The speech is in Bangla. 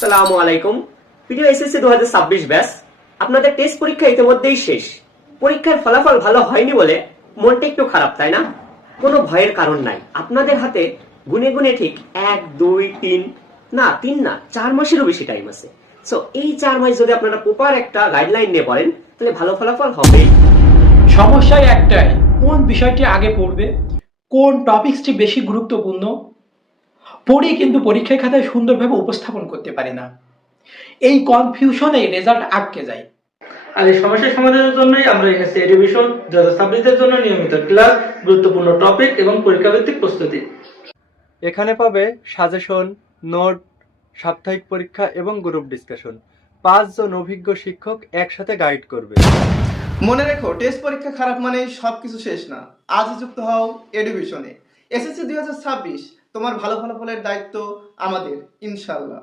আসসালামু আলাইকুম। এসএসসি দু হাজার ছাব্বিশ ব্যাস। আপনাদের টেস্ট পরীক্ষা ইতিমধ্যেই শেষ। পরীক্ষার ফলাফল ভালো হয়নি বলে মনটা একটু খারাপ, তাই না? কোনো ভয়ের কারণ নাই। আপনাদের হাতে গুনে গুনে ঠিক এক, দুই, তিন, না তিন না, চার মাসেরও বেশি টাইম আছে। সো এই চার মাস যদি আপনারা প্রপার একটা গাইডলাইন নিয়ে পড়েন, তাহলে ভালো ফলাফল হবেই। সমস্যায় একটাই, কোন বিষয়টি আগে পড়বে? কোন টপিকসটি বেশি গুরুত্বপূর্ণ? পড়ে কিন্তু পরীক্ষার খাতায় সুন্দরভাবে উপস্থাপন করতে পারে না। এই কনফিউশনে রেজাল্ট আটকে যায়। আর এই সমস্যার সমাধানের জন্যই আমরা এনেছি এডুকেশন দু হাজার ছাব্বিশের জন্য নিয়মিত ক্লাস গুরুত্বপূর্ণ টপিক এবং পরীক্ষাভিত্তিক প্রস্তুতি। এখানে পাবে সাজেশন নোট সাপ্তাহিক পরীক্ষা এবং গ্রুপ ডিসকাশন পাঁচজন অভিজ্ঞ শিক্ষক একসাথে গাইড করবে। মনে রেখো টেস্ট পরীক্ষা খারাপ মানেই সব কিছু শেষ না। আজই যুক্ত হও এডুকেশনে এসএসসি দুই হাজার ছাব্বিশ তোমার ভালো ফলাফলের দায়িত্ব আমাদের ইনশাল্লাহ